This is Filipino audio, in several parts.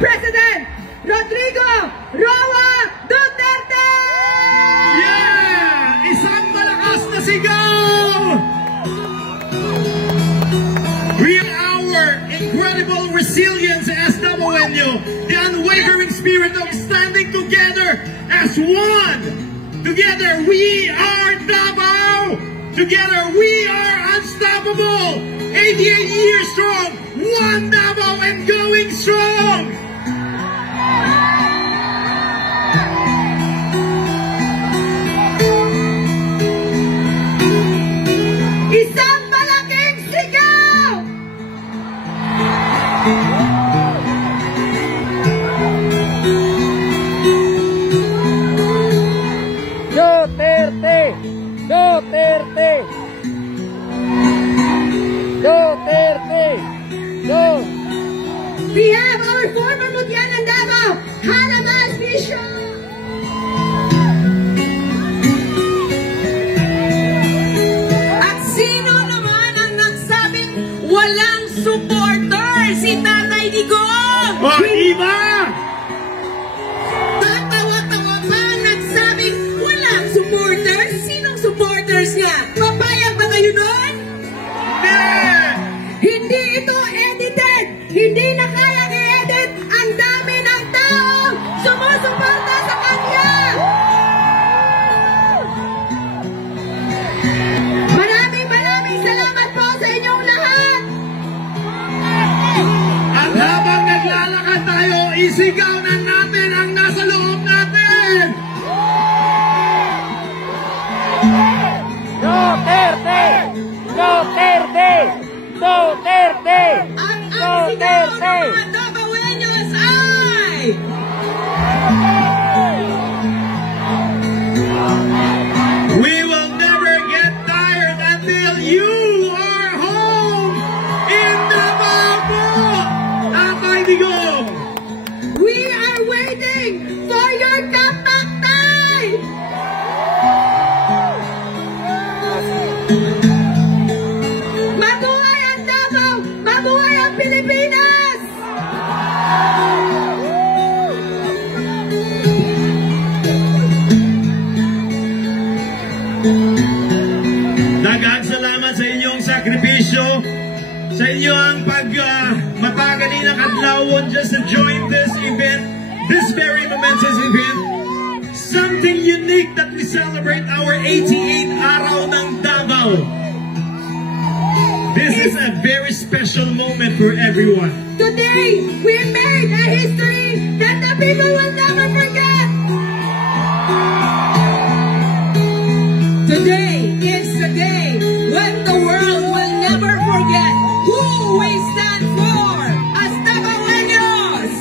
President Rodrigo Roa Duterte! Yeah! Isang malakas na sigaw! We are our incredible resilience as Davaoenyo, the unwavering spirit of standing together as one. Together we are Davao. Together we are unstoppable. 88 years strong, one Davao and going strong. Isang malaking sigaw! Duterte! Duterte! Duterte! We have our former Mutya ng Davao, Hanabas Bishop! At sino naman ang nagsabing walang supporter? Si Tatay Digong! O, iba! Tatawa-tawa pa ang nagsabing walang supporter? Sinong supporters niya? Papayag ba kayo doon? Hindi ito edited! Hindi na kayang i-edit! Ang dami ng tao sumusuporta sa kanya! Maraming salamat po sa inyong lahat! At habang naglalakad tayo, isigaw na natin ang nasa loob natin! Duterte! Duterte! Duterte! Ang sigaw ng mga Davaoenyos ay... We will never get tired until you are home in Davao! Tatay Digong! We are waiting for your comeback time! Mabuhay ang Davao! Mabuhay ang Pilipinas! Daghang salamat sa inyong sakripisyo, sa inyong mataganinang adlawon just to join this event, this very momentous event. Something unique that we celebrate our 88th araw ng Davao. This is a very special moment for everyone. Today, we made a history that the people will never forget! Today is the day when the world will never forget who we stand for as Davaoenyos!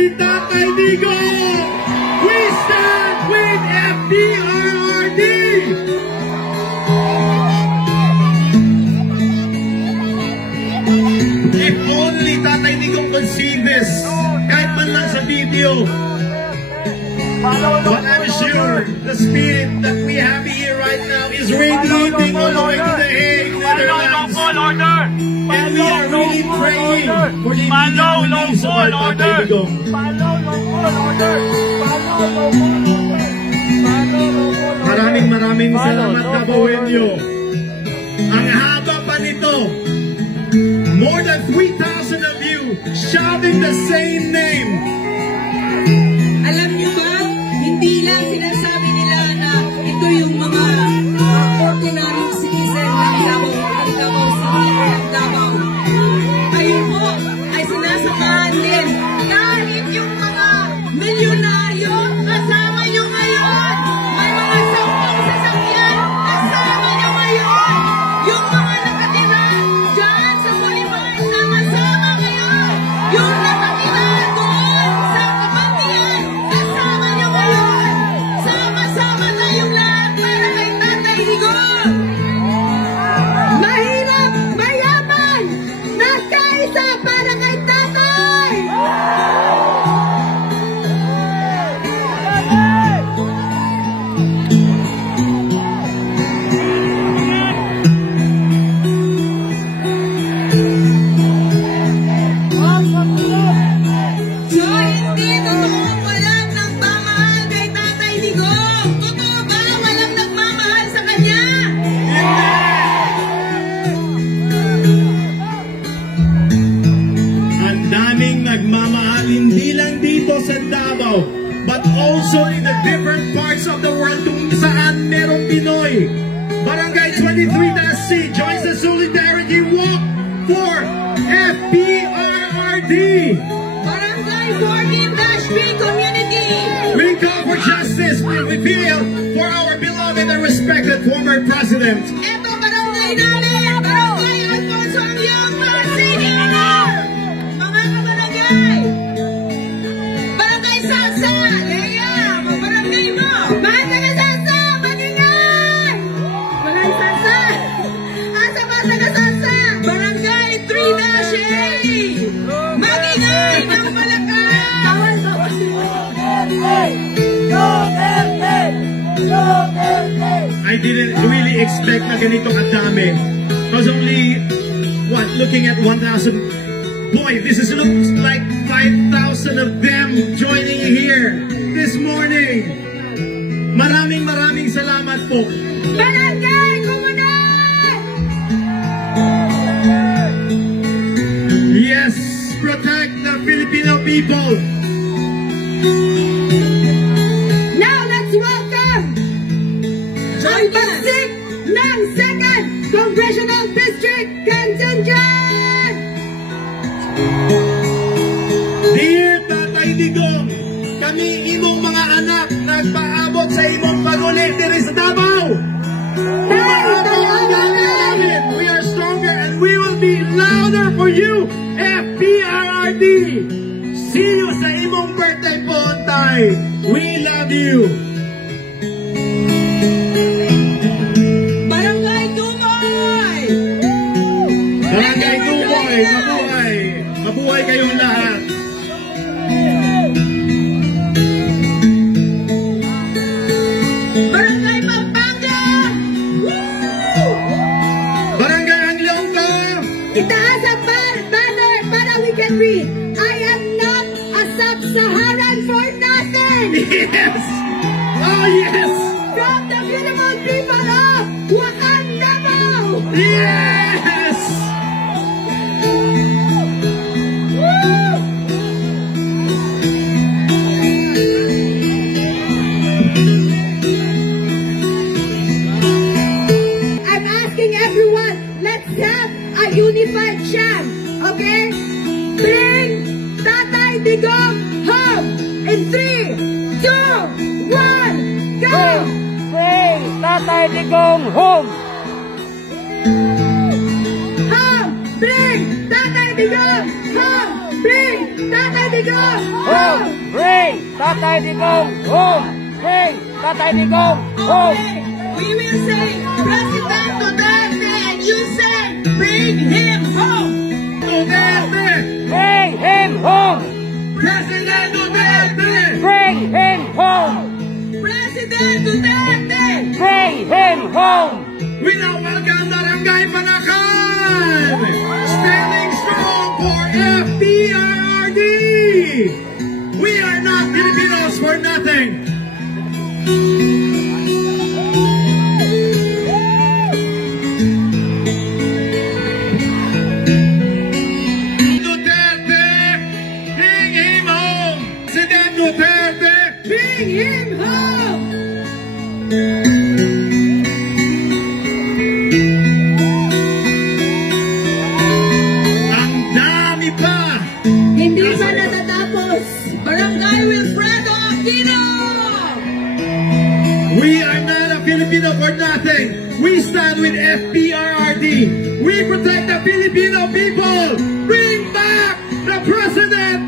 si Tatay Digong! We stand with FPRRD! If only Tatay Digong could see this, kahit man lang sa video. But I'm sure the spirit that we have here right now is radiating all the way to the Hague, Netherlands. And we are really praying for the immediate release of our Tatay Digong. Maraming salamat na po inyo. Ang haba pa nito. More than 3,000 of you shouting the same name. Alam niyo ba, hindi lang sinasabi nila na ito yung mga ordinary citizen ng Davao City ng Davao. Ayun po ay sinasamahan din kahit yung mga milyonaryo kasama nyo ngayon. May mga sampung sasakyan kasama nyo ngayon. Yung mga nakatira dyan sa Bolivar sama-sama ngayon. Yung nakatira doon sa Kabatian kasama nyo ngayon. Sama-sama tayong lahat para kay Tatay Digong. Mahirap, mayaman, nagkaisa para kay tatay! So, hindi totoong walang nagmamahal kay Tatay Digong. Totoo ba walang nagmamahal sa kanya? Ang daming nagmamahal hindi lang dito sa Davao, but also in the different parts of the world kung saan merong Pinoy. Barangay 23-C joins the Solidarity Walk for FPRRD. Barangay 14-B Community. We call for justice, we feel for our beloved and respected former president. Ito barangay namin. Barangay Alfonso Angyong Marcini. Mga kabarangay. Barangay Salsa. Leia, mga barangay mo. Mga taga-Sansa, magingay! Mga Sansa! Asa ba taga-Sansa? Barangay 3-A. Magingay ng Malacan. I didn't really expect na ganito kadami. I was only, looking at 1,000. Boy, this looks like 5,000 of them joining here this morning. Maraming salamat po. Barangay Komunal! Yes, protect the Filipino people. Now let's welcome ang pagsik ng 2nd Congressional District Contingent! Dear Tatay Digong, kami imong mga anak nagpaabot sa imong paguli diri sa Davao. We are stronger and we will be louder for you, FPRRD. See you sa imong birthday po, Tay. We love you. Barangay Dumoy. Barangay Dumoy, mabuhay. Mabuhay kayong lahat. Barangay Pampanga. Barangay Anglongka. Itaas ang banner para we can read, I am not a sub-Saharan for nothing! Yes. Oh, yes. From the beautiful people of Wakanda! Yes. I'm asking everyone, let's have a unified chant, okay? Bring Tatay Digong home in 3, 2, 1, go! Bring Tatay Digong home! Home! Bring Tatay Digong home! Bring Tatay Digong home! Tatay Digong home! Bring Tatay Digong home! We will say, President Duterte, and you say, bring him home. Duterte! Bring him home! President Duterte! Bring him home! President Duterte. Bring him home! We now welcome Barangay Panakan! Standing strong for FPRRD! We are not Filipinos for nothing! Duterte! Bring him home! President Duterte! Bring him home. Ang dami pa! Hindi pa natatapos. Barangay Wilfredo Aquino! We are not a Filipino for nothing. We stand with FPRRD. We protect the Filipino people. Bring back the President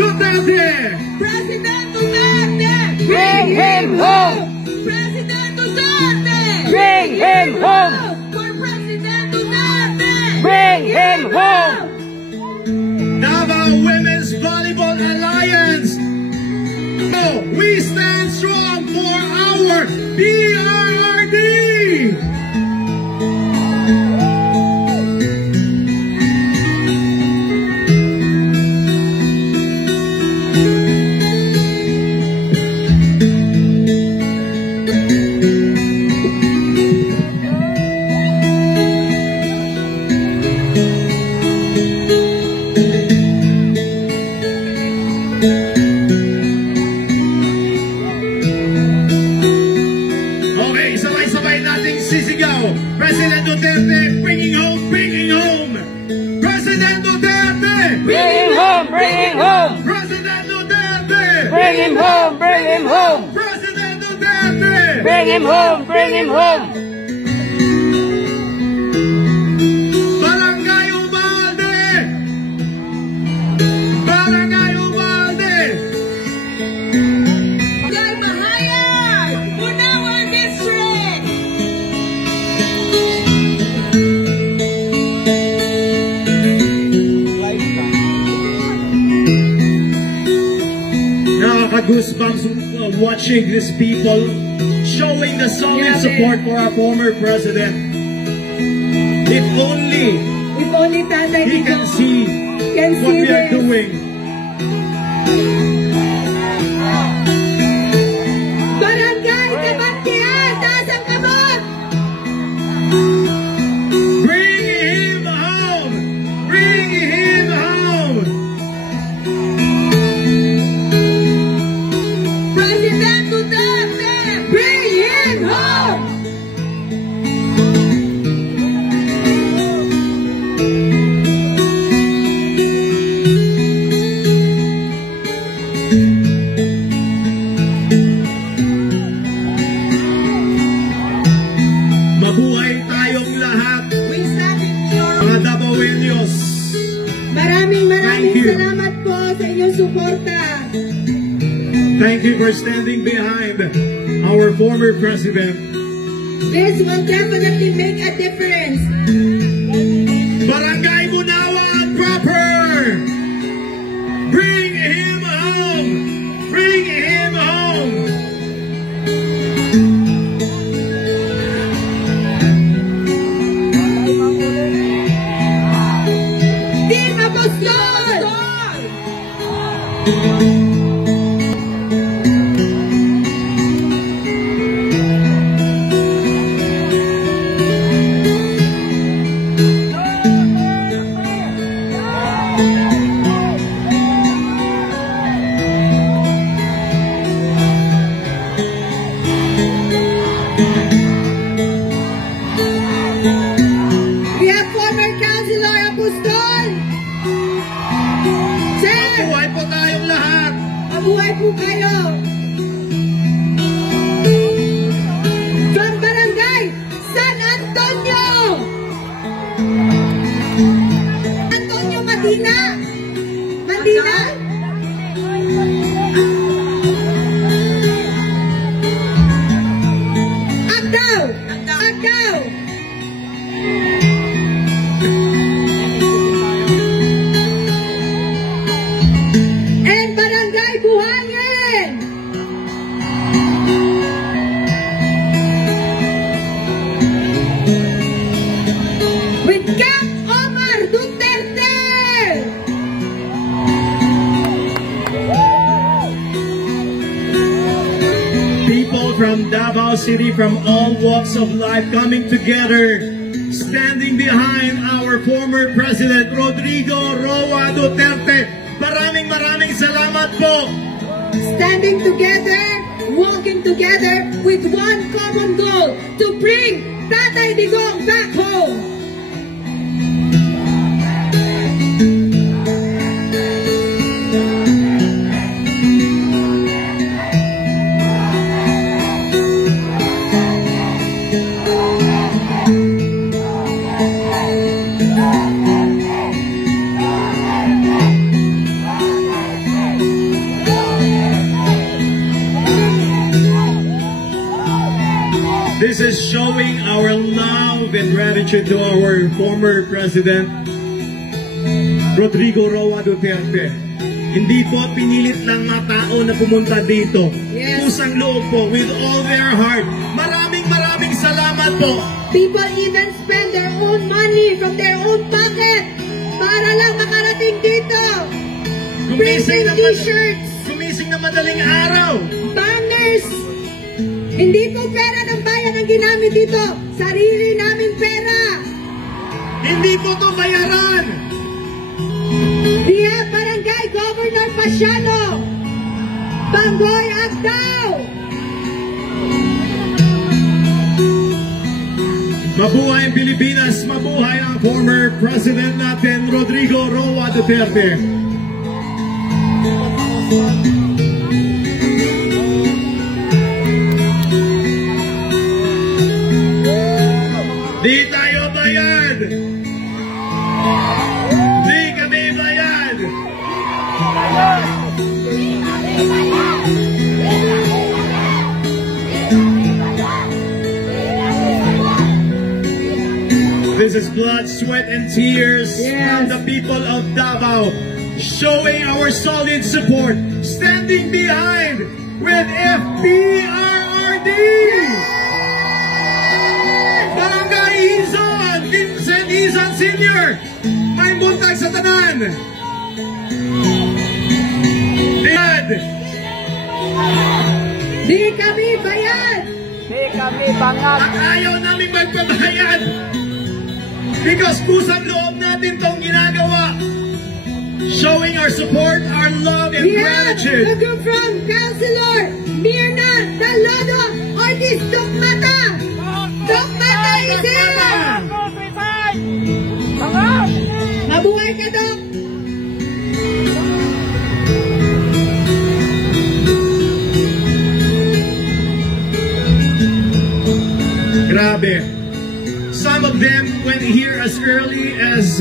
Duterte. President Duterte. Bring him home! President Duterte. Bring him home! For President Duterte. Bring him home! Davao Women's Volleyball Alliance. No, we stand strong for our PRRD. Okay, sabay-sabay nating sisigaw. President Duterte, bringing home, bringing home. President Duterte, Bring him home! Bring him home! President Duterte, Bring him home! Bring him home! President Duterte. Bring him home! Bring him home! Barangay Ubalde. Barangay Ubalde. Barangay Mahayag! Bunawan District! Nakaka-goosebumps watching these people showing the solid support for our former president. If only If only Tatay he can Digong see can what see we are this. doing. Barangay Kabangkian, taas ang kamot. Bring him home! Bring him home! President Duterte. Bring him home. Mabuhay tayong lahat, We stand in your... mga Davaoenos. Maraming Thank you. salamat po sa inyong suporta. Thank you for standing behind our former president. This will definitely make a difference. Barangay Bunawan proper! Bring him home! Bring him home! Team Apostol! We have former Councilor Apostol. Sir, Mabuhay po tayong lahat! mabuhay po kayo. From Barangay San Antonio. Antonio Madina. Madina. generosity from all walks of life coming together, standing behind our former President Rodrigo Roa Duterte. Maraming salamat po. Standing together, walking together with one common goal, to bring Tatay Digong back home. This is showing our love and gratitude to our former President Rodrigo Roa Duterte. Hindi po pinilit lang mga tao na pumunta dito. Yes. Pusang loob po, with all their heart. Maraming salamat po. People even spend their own money from their own pocket para lang makarating dito. Printing t-shirts, Gumising na madaling araw. banners. Hindi po pera ng bayan ang ginamit dito. Sarili namin pera. Hindi po to bayaran. We have Barangay Governor Pasiano, Bangoy Agdao. Mabuhay ang Pilipinas, mabuhay ang former President natin, Rodrigo Roa Duterte. Di tayo bayad! Di kami bayad! This is blood, sweat, and tears from the people of Davao, showing our solid support, standing behind with FPRRD! Barangay Izon, Vincent Izon Sr. May buntag sa tanan. Dad! Di kami bayad. Di kami bangag. At ayaw namin magpabayad. Because pusang loob natin tong ginagawa. Showing our support, our love, and We have gratitude. the group from Councilor Mirna Dalodo Ortiz Dokmata. Dokmata is here. Bangag! Mabuhay ka, Dok. Grabe. Some of them went here as early as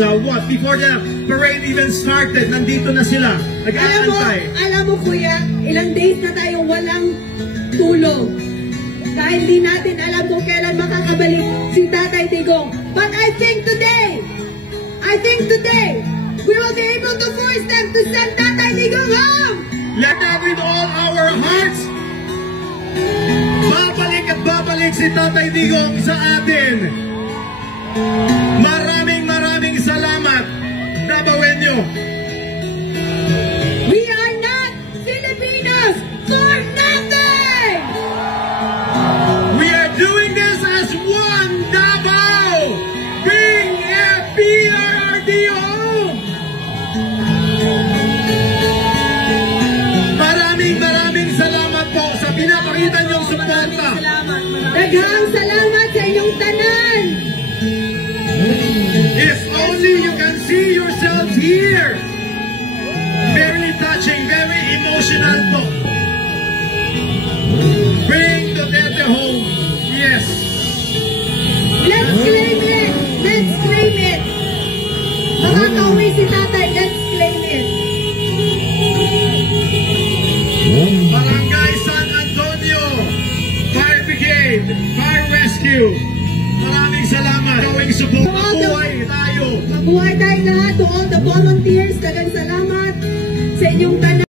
before the parade even started. Nandito na sila. Nag-aantay. Alam mo kuya, ilang days na tayong walang tulog. Dahil di natin alam kung kailan makakabalik si Tatay Digong. But I think today, we will be able to force them to send Tatay Digong home. Let that with all our hearts. Babalik at babalik si Tatay Digong sa atin. Maraming salamat, Davaoenyo. We are not Filipinos for nothing. We are doing this as one Davao. Bring FPRRD home. Maraming salamat po sa pinapakita niyong suporta. Daghang salamat sa inyong tanan. If only you can see yourselves here. Very touching, very emotional po. Bring Duterte home. Yes. Let's claim it. Let's claim it. Makakauwi si Tatay. Let's claim it. Barangay San Antonio, Fire Brigade, Fire Rescue. Maraming salamat. Gawing support. Mabuhay tayo. Mabuhay tayo lahat. To all the volunteers, daghang salamat sa inyong tanan.